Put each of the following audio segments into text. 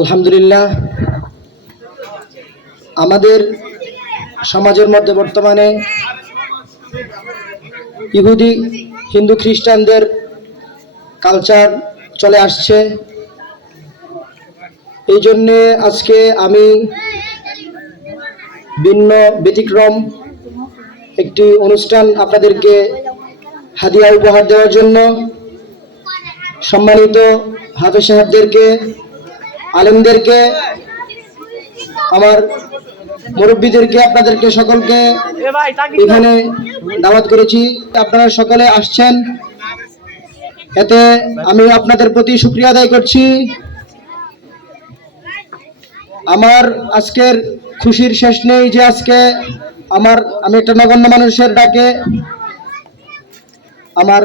আলহামদুলিল্লাহ, আমাদের সমাজের মধ্যে বর্তমানে ইহুদি হিন্দু খ্রিস্টানদের কালচার চলে আসছে। এই জন্যে আজকে আমি ভিন্ন ব্যতিক্রম একটি অনুষ্ঠান আপনাদেরকে হাদিয়া উপহার দেওয়ার জন্য সম্মানিত হাফেজ সাহেবদেরকে, আলেমদেরকে, আমার মুরব্বীদেরকে, আপনাদেরকে সকলকে এখানে দাওয়াত করেছি। আপনারা সকলে আসছেন, এতে আমি আপনাদের প্রতি শুকরিয়া আদায় করছি। আমার আজকের খুশির শেষ নেই যে আজকে আমি একটা নগণ্য মানুষের ডাকে আমার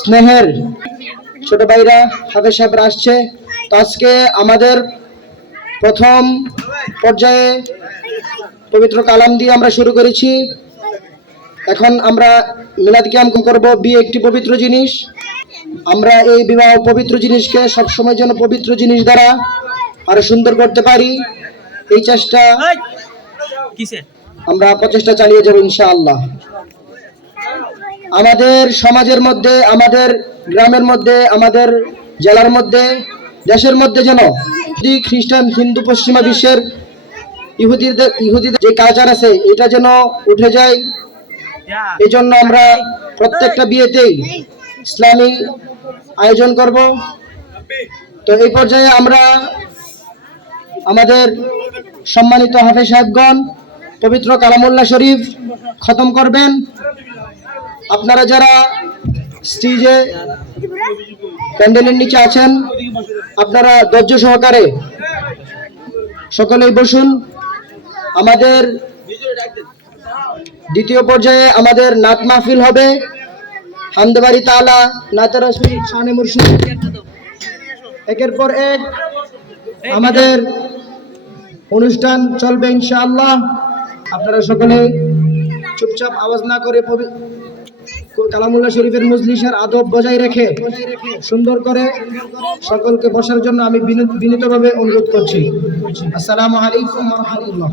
স্নেহের ছোট ভাইরা হাফেজ সাহেবরা আসছে। তো আজকে আমাদের প্রথম পর্যায়ে পবিত্র কালাম দিয়ে আমরা শুরু করেছি। এখন আমরা মিলাদ কিয়াম করব। বিয়ে একটি পবিত্র জিনিস, আমরা এই বিবাহ পবিত্র জিনিসকে সবসময় যেন পবিত্র জিনিস দ্বারা আরো সুন্দর করতে পারি, এই চেষ্টা আমরা প্রচেষ্টা চালিয়ে যাব ইনশাআল্লাহ। আমাদের সমাজের মধ্যে, আমাদের গ্রামের মধ্যে, আমাদের জেলার মধ্যে, দেশের মধ্যে যেন খ্রিস্টান, হিন্দু, পশ্চিমা বিশ্বের ইহুদিদের যে কালচার আছে এটা যেন উঠে যায়। এই জন্য আমরা প্রত্যেকটা বিয়েতেই ইসলামী আয়োজন করব। তো এই পর্যায়ে আমরা আমাদের সম্মানিত হাফেজ সাহেবগণ পবিত্র কালামুল্লাহ শরীফ খতম করবেন। আপনারা যারা স্টেজে প্যান্ডেলের নিচে আছেন, আপনারা ধৈর্য সহকারে সকলেই বসুন। আমাদের দ্বিতীয় পর্যায়ে আমাদের নাত মাহফিল হবে। হামদে বাড়ি তাআলা, নাতে রাসূল, শানে মুর্শিদ, একের পর এক আমাদের অনুষ্ঠান চলবে ইনশাআল্লাহ। আপনারা সকলে চুপচাপ আওয়াজ না করে কালামুল্লাহ শরীফের মজলিসের আদব বজায় রেখে সুন্দর করে সকলকে বসার জন্য আমি বিনীতভাবে অনুরোধ করছি। আসসালামু আলাইকুম ওয়া রাহমাতুল্লাহ।